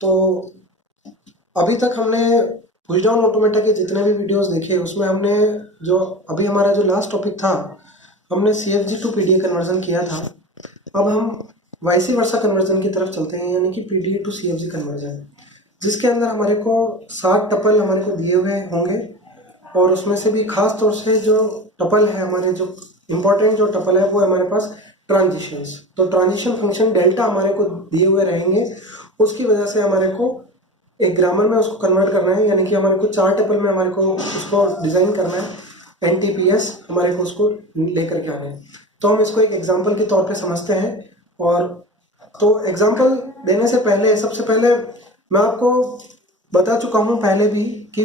तो अभी तक हमने पुश डाउन ऑटोमेटा के जितने भी वीडियोस देखे उसमें हमने जो अभी हमारा जो लास्ट टॉपिक था, हमने CFG टू PDA कन्वर्जन किया था। अब हम वाइसी वर्सा कन्वर्जन की तरफ चलते हैं, यानी कि PDA टू CFG कन्वर्जन, जिसके अंदर हमारे को 60 टपल हमारे को दिए हुए होंगे। और उसमें से भी खास तौर से जो टपल है, हमारे जो इम्पोर्टेंट जो टपल है वो है हमारे पास ट्रांजिशंस। तो ट्रांजिशन फंक्शन डेल्टा हमारे को दिए हुए रहेंगे, उसकी वजह से हमारे को एक ग्रामर में उसको कन्वर्ट करना है, यानी कि हमारे को 4 टपल में हमारे को उसको डिज़ाइन करना है। NTPS हमारे को उसको लेकर के आना है। तो हम इसको एक एग्जाम्पल के तौर पे समझते हैं। और तो एग्जाम्पल देने से पहले सबसे पहले मैं आपको बता चुका हूँ पहले भी कि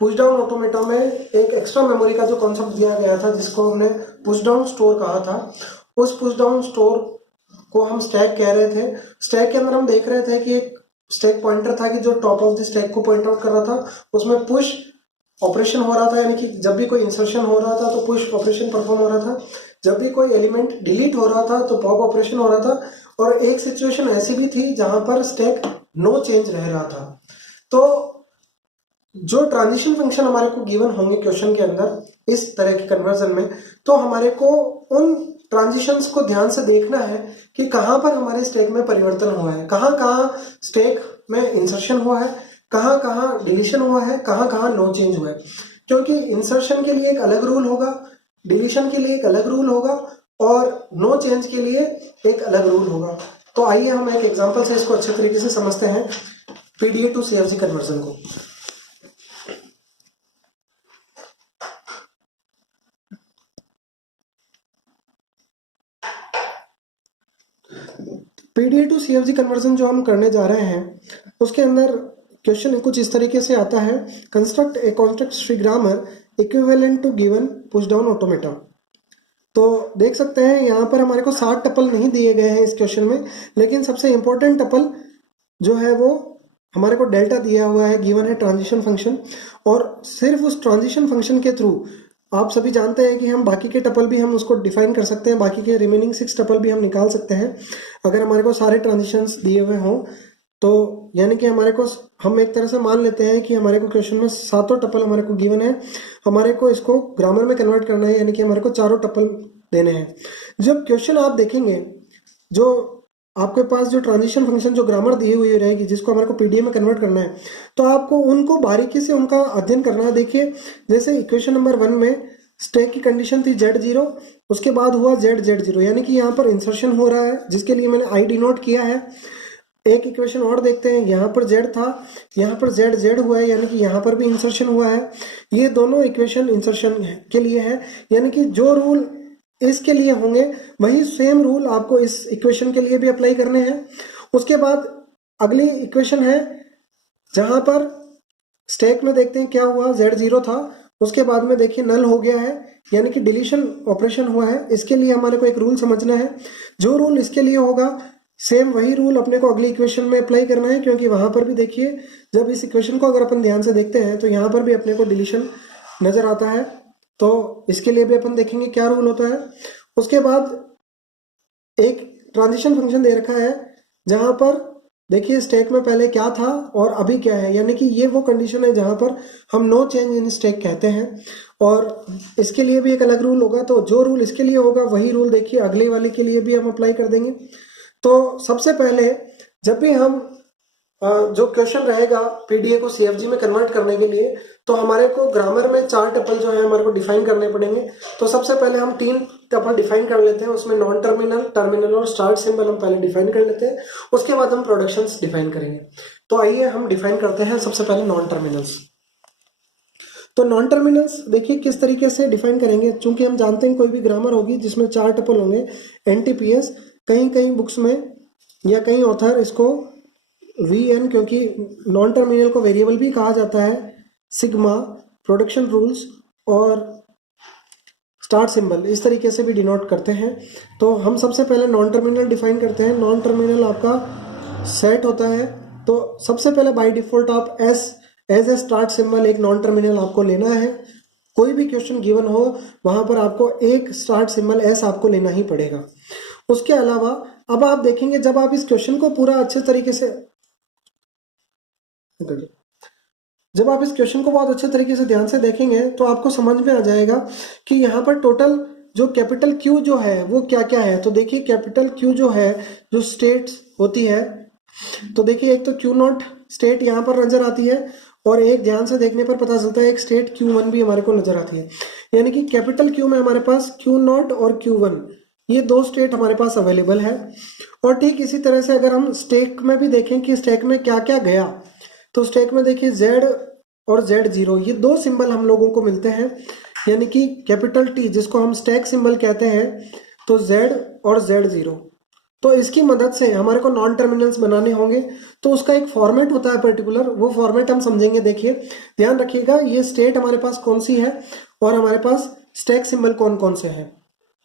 पुश डाउन ऑटोमेटा में एक एक्स्ट्रा मेमोरी का जो कॉन्सेप्ट दिया गया था, जिसको हमने पुश डाउन स्टोर कहा था, उस पुश डाउन स्टोर को हम स्टैक कह रहे थे। स्टैक के अंदर हम देख रहे थे कि एक स्टैक पॉइंटर था कि जो टॉप ऑफ द स्टैक को पॉइंट आउट कर रहा था, उसमें पुश ऑपरेशन हो रहा था, यानी कि जब भी कोई इंसर्शन हो रहा था तो पुश ऑपरेशन परफॉर्म हो रहा था, जब भी कोई एलिमेंट डिलीट हो रहा था तो पॉप ऑपरेशन हो रहा था। और एक सिचुएशन ऐसी भी थी जहां पर स्टैक नो चेंज रह रहा था। तो जो ट्रांजिशन फंक्शन हमारे को गिवन होंगे क्वेश्चन के अंदर इस तरह के कन्वर्जन में, तो हमारे को उन ट्रांजिशंस को ध्यान से देखना है कि कहाँ पर हमारे स्टैक में परिवर्तन हुआ है, कहाँ कहाँ स्टैक में इंसर्शन हुआ है, कहाँ कहाँ डिलीशन हुआ है, कहाँ कहाँ नो चेंज हुआ है। क्योंकि इंसर्शन के लिए एक अलग रूल होगा, डिलीशन के लिए एक अलग रूल होगा, और नो चेंज के लिए एक अलग रूल होगा। तो आइए हम एक एग्जांपल से इसको अच्छे तरीके से समझते हैं, PDA टू CFG कन्वर्जन को। PDA टू CFG कन्वर्जन जो हम करने जा रहे हैं, उसके अंदर क्वेश्चन कुछ इस तरीके से आता है, construct a context free grammar equivalent to given push down automata. तो देख सकते हैं यहाँ पर हमारे को 60 टपल नहीं दिए गए हैं इस क्वेश्चन में, लेकिन सबसे इंपॉर्टेंट टपल जो है वो हमारे को डेल्टा दिया हुआ है, गिवन है ट्रांजिशन फंक्शन। और सिर्फ उस ट्रांजिशन फंक्शन के थ्रू आप सभी जानते हैं कि हम बाकी के टपल भी हम उसको डिफाइन कर सकते हैं, बाकी के रिमेनिंग 6 टपल भी हम निकाल सकते हैं अगर हमारे को सारे ट्रांजिशंस दिए हुए हों। तो यानी कि हमारे को हम एक तरह से मान लेते हैं कि हमारे को क्वेश्चन में सातों टपल हमारे को गिवन है, हमारे को इसको ग्रामर में कन्वर्ट करना है, यानी कि हमारे को चारों टपल देने हैं। जब क्वेश्चन आप देखेंगे, जो आपके पास जो ट्रांजिशन फंक्शन जो ग्रामर दी हुई रहेगी जिसको हमारे को पीडीए में कन्वर्ट करना है, तो आपको उनको बारीकी से उनका अध्ययन करना है। देखिए, जैसे इक्वेशन नंबर 1 में स्टैक की कंडीशन थी Z0, उसके बाद हुआ Z0, यानी कि यहाँ पर इंसर्शन हो रहा है, जिसके लिए मैंने I डिनोट किया है। एक इक्वेशन और देखते हैं, यहाँ पर Z था, यहाँ पर Z हुआ है, यानी कि यहाँ पर भी इंसर्शन हुआ है। ये दोनों इक्वेशन इंसर्शन के लिए है, यानी कि जो रूल इसके लिए होंगे वही सेम रूल आपको इस इक्वेशन के लिए भी अप्लाई करने हैं। उसके बाद अगली इक्वेशन है जहां पर स्टैक में देखते हैं क्या हुआ, Z0 था, उसके बाद में देखिए नल हो गया है, यानी कि डिलीशन ऑपरेशन हुआ है। इसके लिए हमारे को एक रूल समझना है, जो रूल इसके लिए होगा सेम वही रूल अपने को अगली इक्वेशन में अप्लाई करना है, क्योंकि वहां पर भी देखिए जब इस इक्वेशन को अगर अपन ध्यान से देखते हैं तो यहाँ पर भी अपने को डिलीशन नजर आता है। तो इसके लिए भी अपन देखेंगे क्या रूल होता है। उसके बाद एक ट्रांजिशन फंक्शन दे रखा है जहां पर देखिए स्टैक में पहले क्या था और अभी क्या है, यानी कि ये वो कंडीशन है जहां पर हम नो चेंज इन स्टैक कहते हैं। और इसके लिए भी एक अलग रूल होगा, तो जो रूल इसके लिए होगा वही रूल देखिए अगले वाले के लिए भी हम अप्लाई कर देंगे। तो सबसे पहले जब भी हम जो क्वेश्चन रहेगा पीडीए को सीएफजी में कन्वर्ट करने के लिए, तो हमारे को ग्रामर में 4 टपल जो है हमारे को डिफाइन करने पड़ेंगे। तो सबसे पहले हम 3 टपल डिफाइन कर लेते हैं, उसमें नॉन टर्मिनल, टर्मिनल और स्टार्ट सिंबल हम पहले डिफाइन कर लेते हैं, उसके बाद हम प्रोडक्शंस डिफाइन करेंगे। तो आइए हम डिफाइन करते हैं सबसे पहले नॉन टर्मिनल्स। तो नॉन टर्मिनल्स देखिए किस तरीके से डिफाइन करेंगे, चूंकि हम जानते हैं कोई भी ग्रामर होगी जिसमें 4 टपल होंगे, एनटीपीएस, कहीं कहीं बुक्स में या कई ऑथर इसको VN, क्योंकि नॉन टर्मिनल को वेरिएबल भी कहा जाता है, सिग्मा, प्रोडक्शन रूल्स और स्टार्ट सिंबल, इस तरीके से भी डिनोट करते हैं। तो हम सबसे पहले नॉन टर्मिनल डिफाइन करते हैं। नॉन टर्मिनल आपका सेट होता है, तो सबसे पहले बाय डिफॉल्ट आप S as a start symbol एक नॉन टर्मिनल आपको लेना है। कोई भी क्वेश्चन गिवन हो वहां पर आपको एक स्टार्ट सिंबल एस आपको लेना ही पड़ेगा। उसके अलावा अब आप देखेंगे जब आप इस क्वेश्चन को पूरा अच्छे तरीके से जब आप इस क्वेश्चन को बहुत अच्छे तरीके से ध्यान से देखेंगे तो आपको समझ में आ जाएगा कि यहाँ पर टोटल जो कैपिटल क्यू जो है वो क्या क्या है। तो देखिए कैपिटल क्यू जो है, जो स्टेट्स होती है, तो देखिए एक तो क्यू नॉट स्टेट यहाँ पर नजर आती है, और एक ध्यान से देखने पर पता चलता है एक स्टेट Q1 भी हमारे को नजर आती है। यानी कि कैपिटल क्यू में हमारे पास क्यू नॉट और Q1 ये दो स्टेट हमारे पास अवेलेबल है। और ठीक इसी तरह से अगर हम स्टैक में भी देखें कि स्टैक में क्या क्या गया, तो स्टैक में देखिए Z और Z0 ये दो सिंबल हम लोगों को मिलते हैं, यानी कि कैपिटल T जिसको हम स्टैक सिंबल कहते हैं, तो Z और Z0। तो इसकी मदद से हमारे को नॉन टर्मिनल्स बनाने होंगे, तो उसका एक फॉर्मेट होता है पर्टिकुलर, वो फॉर्मेट हम समझेंगे। देखिए ध्यान रखिएगा ये स्टेट हमारे पास कौन सी है और हमारे पास स्टैक सिंबल कौन कौन से हैं,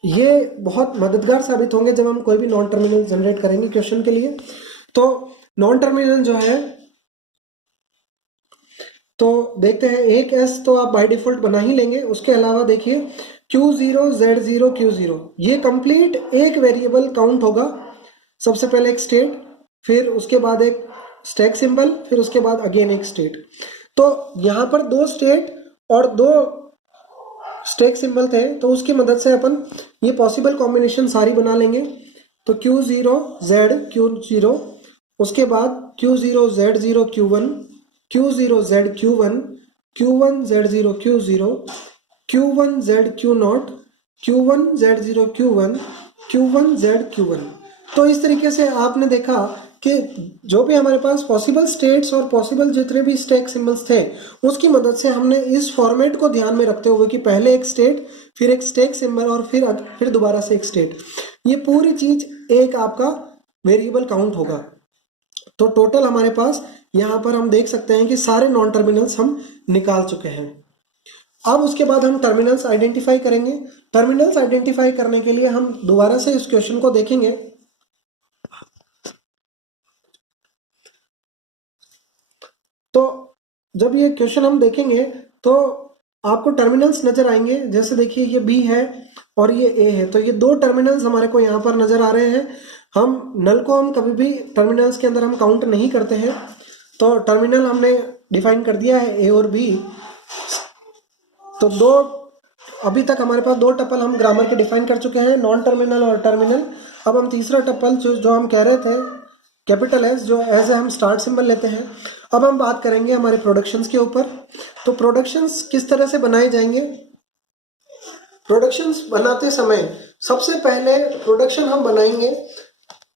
ये बहुत मददगार साबित होंगे जब हम कोई भी नॉन टर्मिनल जनरेट करेंगे क्वेश्चन के लिए। तो नॉन टर्मिनल जो है, तो देखते हैं एक S तो आप बाय डिफॉल्ट बना ही लेंगे। उसके अलावा देखिए Q0 Z0 Q0 ये कंप्लीट एक वेरिएबल काउंट होगा। सबसे पहले एक स्टेट, फिर उसके बाद एक स्टैक सिंबल, फिर उसके बाद अगेन एक स्टेट। तो यहाँ पर दो स्टेट और दो स्टैक सिंबल थे, तो उसकी मदद से अपन ये पॉसिबल कॉम्बिनेशन सारी बना लेंगे। तो Q0 Z Q0, उसके बाद Q0 Z0 Q1, Q0 Z Q1, Q1 Z0 Q0, Q1 Z Q0, Q1 Z0 Q1, Q1 Z Q1। तो इस तरीके से आपने देखा कि जो भी हमारे पास पॉसिबल स्टेट्स और पॉसिबल जितने भी स्टैक सिंबल्स थे, उसकी मदद से हमने इस फॉर्मेट को ध्यान में रखते हुए कि पहले एक स्टेट, फिर एक स्टैक सिंबल और फिर दोबारा से एक स्टेट, ये पूरी चीज एक आपका वेरिएबल काउंट होगा। तो टोटल हमारे पास यहाँ पर हम देख सकते हैं कि सारे नॉन टर्मिनल्स हम निकाल चुके हैं। अब उसके बाद हम टर्मिनल्स आइडेंटिफाई करेंगे। टर्मिनल्स आइडेंटिफाई करने के लिए हम दोबारा से इस क्वेश्चन को देखेंगे। तो जब ये क्वेश्चन हम देखेंगे तो आपको टर्मिनल्स नजर आएंगे। जैसे देखिए ये B है और ये A है, तो ये दो टर्मिनल्स हमारे को यहाँ पर नजर आ रहे हैं। हम नल को हम कभी भी टर्मिनल्स के अंदर हम काउंट नहीं करते हैं, तो टर्मिनल हमने डिफाइन कर दिया है A और B। तो दो अभी तक हमारे पास दो टपल हम ग्रामर के डिफाइन कर चुके हैं, नॉन टर्मिनल और टर्मिनल। अब हम तीसरा टपल जो हम कह रहे थे कैपिटल एस, जो एज ए हम स्टार्ट सिंबल लेते हैं। अब हम बात करेंगे हमारे प्रोडक्शंस के ऊपर। तो प्रोडक्शंस किस तरह से बनाए जाएंगे? प्रोडक्शंस बनाते समय सबसे पहले प्रोडक्शन हम बनाएंगे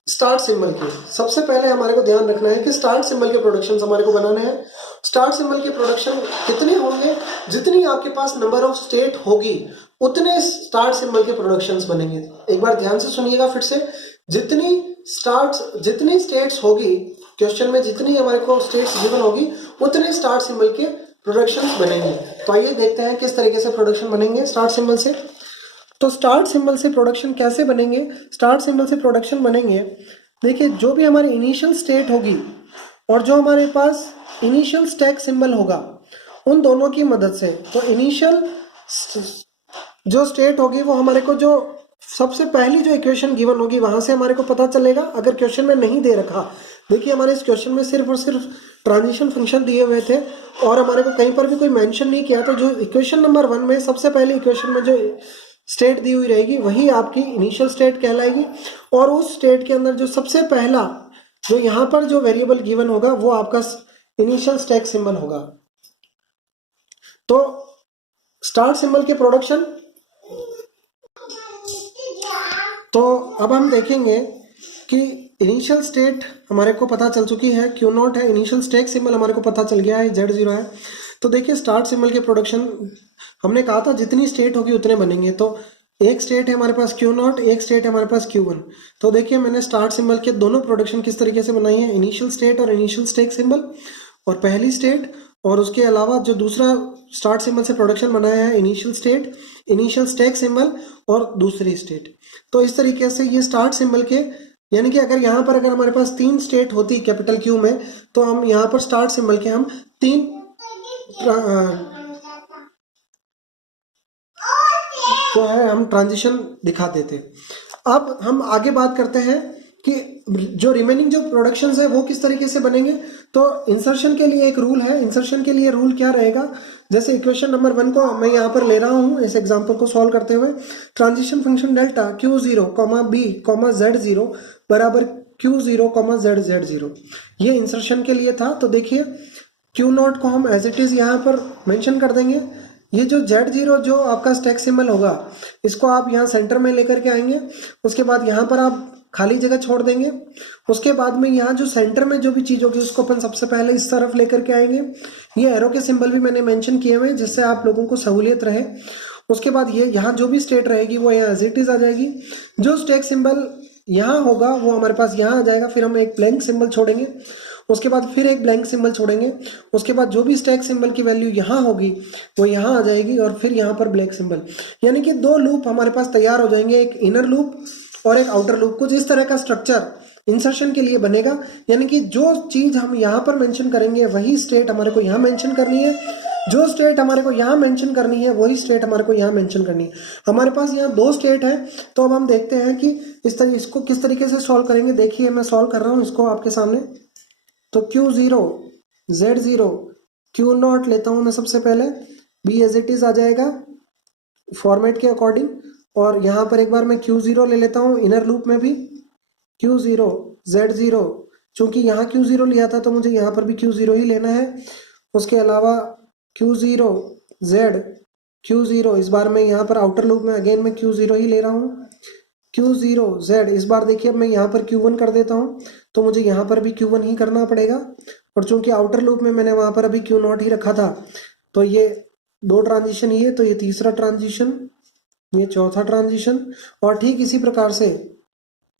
स्टार्ट सिंबल के। सबसे पहले हमारे को ध्यान रखना है कि स्टार्ट सिंबल के प्रोडक्शन हमारे को बनाने हैं। स्टार्ट सिंबल के प्रोडक्शन कितने होंगे? जितनी आपके पास नंबर ऑफ स्टेट होगी उतने स्टार्ट सिंबल के प्रोडक्शंस बनेंगे। एक बार ध्यान से सुनिएगा फिर से, जितनी स्टेट्स होगी क्वेश्चन में, जितनी हमारे को स्टेट्स गिवन होगी उतने स्टार्ट सिंबल के प्रोडक्शंस बनेंगे। तो आइए देखते हैं किस तरीके से प्रोडक्शन बनेंगे स्टार्ट सिंबल से। तो स्टार्ट सिंबल से प्रोडक्शन कैसे बनेंगे? स्टार्ट सिंबल से प्रोडक्शन बनेंगे, देखिए जो भी हमारी इनिशियल स्टेट होगी और जो हमारे पास इनिशियल स्टैक सिंबल होगा, उन दोनों की मदद से, तो इनिशियल जो स्टेट होगी वो हमारे को जो सबसे पहली जो इक्वेशन गिवन होगी वहां से हमारे को पता चलेगा। अगर क्वेश्चन में नहीं दे रखा, देखिए हमारे इस क्वेश्चन में सिर्फ और सिर्फ ट्रांजिशन फंक्शन दिए हुए थे और हमारे को कहीं पर भी कोई मेंशन नहीं किया, तो जो इक्वेशन नंबर 1 में सबसे पहले इक्वेशन में जो स्टेट दी हुई रहेगी वही आपकी इनिशियल स्टेट कहलाएगी। और उस स्टेट के अंदर जो सबसे पहला जो यहाँ पर जो वेरिएबल गिवन होगा वो आपका इनिशियल स्टैक सिंबल होगा। तो स्टार्ट सिंबल के प्रोडक्शन, तो अब हम देखेंगे कि इनिशियल स्टेट हमारे को पता चल चुकी है, Q0 है, इनिशियल स्टैक सिंबल हमारे को पता चल गया है, Z0 है। तो देखिए स्टार्ट सिंबल के प्रोडक्शन हमने कहा था जितनी स्टेट होगी उतने बनेंगे। तो एक स्टेट है हमारे पास Q0, एक स्टेट है हमारे पास Q1। तो देखिए मैंने स्टार्ट सिंबल के दोनों प्रोडक्शन किस तरीके से बनाई है, इनिशियल स्टेट और इनिशियल स्टैक सिंबल, और पहली स्टेट और उसके अलावा जो दूसरा स्टार्ट सिंबल से प्रोडक्शन बनाया है initial state, initial stack symbol और दूसरी स्टेट। तो इस तरीके से ये स्टार्ट सिंबल के, यानी कि अगर यहाँ पर अगर हमारे पास 3 स्टेट होती कैपिटल क्यू में, तो हम यहाँ पर स्टार्ट सिंबल के हम 3 जो है हम ट्रांजिशन दिखा देते। अब हम आगे बात करते हैं कि जो रिमेनिंग जो प्रोडक्शंस है वो किस तरीके से बनेंगे। तो इंसर्शन के लिए एक रूल है, इंसर्शन के लिए रूल क्या रहेगा, जैसे इक्वेशन नंबर 1 को मैं यहाँ पर ले रहा हूँ इस एग्जांपल को सॉल्व करते हुए, transition function delta Q0 B Z0 बराबर Q0 Z0, ये इंसर्शन के लिए था। तो देखिए Q0 को हम एज इट इज़ यहाँ पर मेंशन कर देंगे। ये जो Z0 जो आपका स्टैक सिंबल होगा इसको आप यहाँ सेंटर में लेकर के आएंगे, उसके बाद यहाँ पर आप खाली जगह छोड़ देंगे। उसके बाद में यहाँ जो सेंटर में जो भी चीज़ होगी उसको अपन सबसे पहले इस तरफ लेकर के आएंगे। ये एरो के सिंबल भी मैंने मेंशन किए हुए हैं जिससे आप लोगों को सहूलियत रहे। उसके बाद ये यहाँ जो भी स्टेट रहेगी वो यहाँ एज इट इज़ आ जाएगी। जो स्टैक सिंबल यहाँ होगा वो हमारे पास यहाँ आ जाएगा, फिर हम एक ब्लैंक सिंबल छोड़ेंगे, उसके बाद फिर एक ब्लैंक सिंबल छोड़ेंगे, उसके बाद जो भी स्टैक सिंबल की वैल्यू यहाँ होगी वो यहाँ आ जाएगी और फिर यहाँ पर ब्लैंक सिंबल। यानी कि 2 लूप हमारे पास तैयार हो जाएंगे, एक इनर लूप और एक आउटर लूप। कुछ इस तरह का स्ट्रक्चर इंसर्शन के लिए बनेगा, यानी कि जो चीज़ हम यहाँ पर मेंशन करेंगे वही स्टेट हमारे को यहाँ मेंशन करनी है, जो स्टेट हमारे को यहाँ मेंशन करनी है वही स्टेट हमारे को यहाँ मेंशन करनी है। हमारे पास यहाँ 2 स्टेट है, तो अब हम देखते हैं कि इसको किस तरीके से सॉल्व करेंगे। देखिए मैं सॉल्व कर रहा हूँ इसको आपके सामने। तो Q0 Z0 Q0 लेता हूँ मैं सबसे पहले, B एज इट इज़ आ जाएगा फॉर्मेट के अकॉर्डिंग, और यहाँ पर एक बार मैं Q0 ले लेता हूँ इनर लूप में भी Q0 Z0, चूँकि यहाँ Q0 लिया था तो मुझे यहाँ पर भी Q0 ही लेना है। उसके अलावा Q0 Z Q0, इस बार मैं यहाँ पर आउटर लूप में अगेन मैं Q0 ही ले रहा हूँ। Q0 Z, इस बार देखिए अब मैं यहाँ पर Q1 कर देता हूँ तो मुझे यहाँ पर भी Q1 ही करना पड़ेगा, और चूंकि आउटर लूप में मैंने वहाँ पर अभी Q0 ही रखा था तो ये 2 ट्रांजिशन ही है, तो ये तीसरा ट्रांजिशन, ये चौथा ट्रांजिशन, और ठीक इसी प्रकार से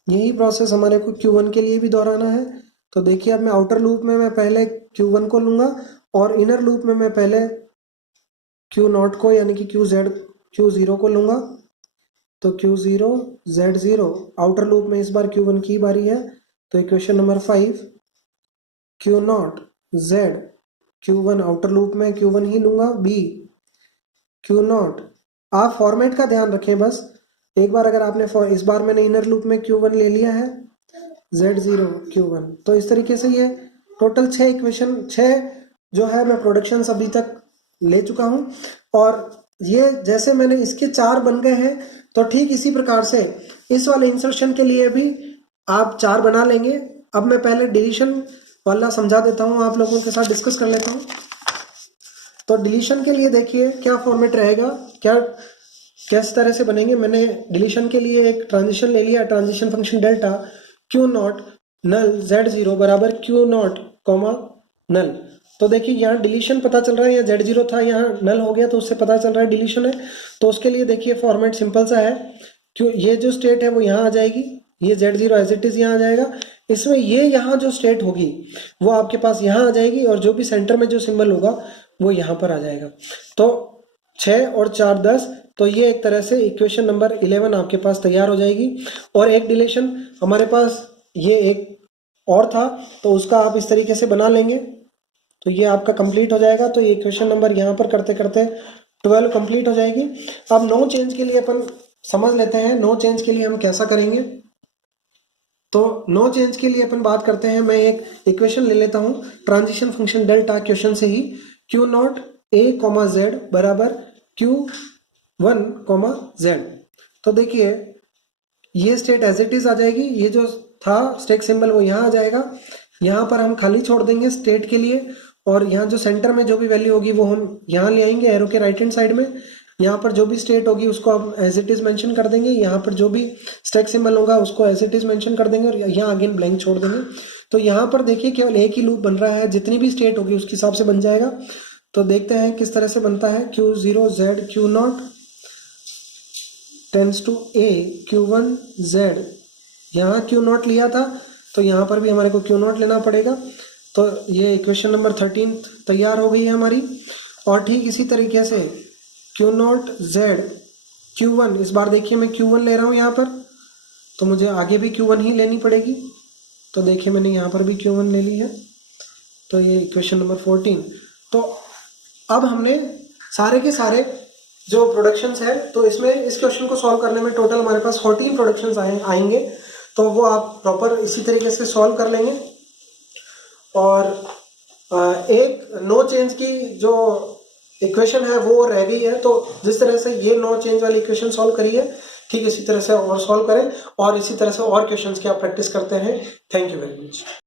यही प्रोसेस हमारे को Q1 के लिए भी दोहराना है। तो देखिए अब मैं आउटर लूप में मैं पहले Q1 को लूँगा और इनर लूप में मैं पहले Q0 को यानी कि Q0 को लूँगा। तो Q0 Z0, आउटर लूप में इस बार Q1 की बारी है, तो equation number 5 Q0 Z Q1, outer loop में Q1 ही लूँगा, B Q0। आप फॉर्मेट का ध्यान रखें बस, एक बार अगर आपने इस बार मैंने इनर लूप में Q1 ले लिया है Z0 Q1, तो इस तरीके से ये टोटल 6 इक्वेशन 6 जो है मैं प्रोडक्शंस अभी तक ले चुका हूँ, और ये जैसे मैंने इसके 4 बन गए हैं तो ठीक इसी प्रकार से इस वाले इंसर्शन के लिए भी आप 4 बना लेंगे। अब मैं पहले डिलीशन वाला समझा देता हूँ, आप लोगों के साथ डिस्कस कर लेता हूँ। तो डिलीशन के लिए देखिए क्या फॉर्मेट रहेगा, क्या किस तरह से बनेंगे। मैंने डिलीशन के लिए एक ट्रांजिशन ले लिया, ट्रांजिशन फंक्शन डेल्टा Q0 नल Z0 बराबर Q0 नल। तो देखिए यहाँ डिलीशन पता चल रहा है, यहाँ Z0 था यहाँ नल हो गया तो उससे पता चल रहा है डिलीशन है। तो उसके लिए देखिए फॉर्मेट सिंपल सा है, क्यों ये जो स्टेट है वो यहाँ आ जाएगी, ये Z0 एज इट इज यहाँ आ जाएगा, इसमें ये यहाँ जो स्टेट होगी वो आपके पास यहाँ आ जाएगी, और जो भी सेंटर में जो सिंबल होगा वो यहाँ पर आ जाएगा। तो 6 और 4 10, तो ये एक तरह से इक्वेशन नंबर 11 आपके पास तैयार हो जाएगी। और एक डिलीशन हमारे पास ये एक और था तो उसका आप इस तरीके से बना लेंगे, तो ये आपका कंप्लीट हो जाएगा। तो ये इक्वेशन नंबर यहाँ पर करते करते 12 कंप्लीट हो जाएगी। अब नो चेंज के लिए अपन समझ लेते हैं, नो चेंज के लिए हम कैसा करेंगे। तो नो चेंज के लिए अपन बात करते हैं, मैं एक इक्वेशन ले लेता हूँ ट्रांजिशन फंक्शन डेल्टा क्वेश्चन से ही, Q0 A, Z बराबर Q1, Z। तो देखिए ये स्टेट एज इट इज आ जाएगी, ये जो था स्टेट सिंबल वो यहाँ आ जाएगा, यहाँ पर हम खाली छोड़ देंगे स्टेट के लिए, और यहाँ जो सेंटर में जो भी वैल्यू होगी वो हम यहाँ ले आएंगे एरो के राइट हैंड साइड में। यहाँ पर जो भी स्टेट होगी उसको हम एज इट इज मेंशन कर देंगे, यहाँ पर जो भी स्टैक सिंबल होगा उसको एज इट इज मेंशन कर देंगे, और यहाँ अगेन ब्लैंक छोड़ देंगे। तो यहाँ पर देखिए केवल एक ही लूप बन रहा है, जितनी भी स्टेट होगी उसके हिसाब से बन जाएगा। तो देखते हैं किस तरह से बनता है। Q0 Z Q0 tends to A Q1 Z, यहाँ Q0 लिया था तो यहाँ पर भी हमारे को Q0 लेना पड़ेगा। तो ये इक्वेशन नंबर 13 तैयार हो गई है हमारी। और ठीक इसी तरीके से Q0 Z Q1, इस बार देखिए मैं Q1 ले रहा हूँ यहाँ पर, तो मुझे आगे भी Q1 ही लेनी पड़ेगी। तो देखिए मैंने यहाँ पर भी Q1 ले ली है, तो ये इक्वेशन नंबर 14। तो अब हमने सारे के सारे जो प्रोडक्शंस है, तो इसमें इस क्वेश्चन को सॉल्व करने में टोटल हमारे पास 14 प्रोडक्शंस आएंगे। तो वो आप प्रॉपर इसी तरीके से सॉल्व कर लेंगे। और एक नो चेंज की जो इक्वेशन है वो रह गई है, तो जिस तरह से ये नो चेंज वाली इक्वेशन सॉल्व करी है, ठीक इसी तरह से और सॉल्व करें और इसी तरह से और क्वेश्चंस की आप प्रैक्टिस करते हैं। Thank you very much.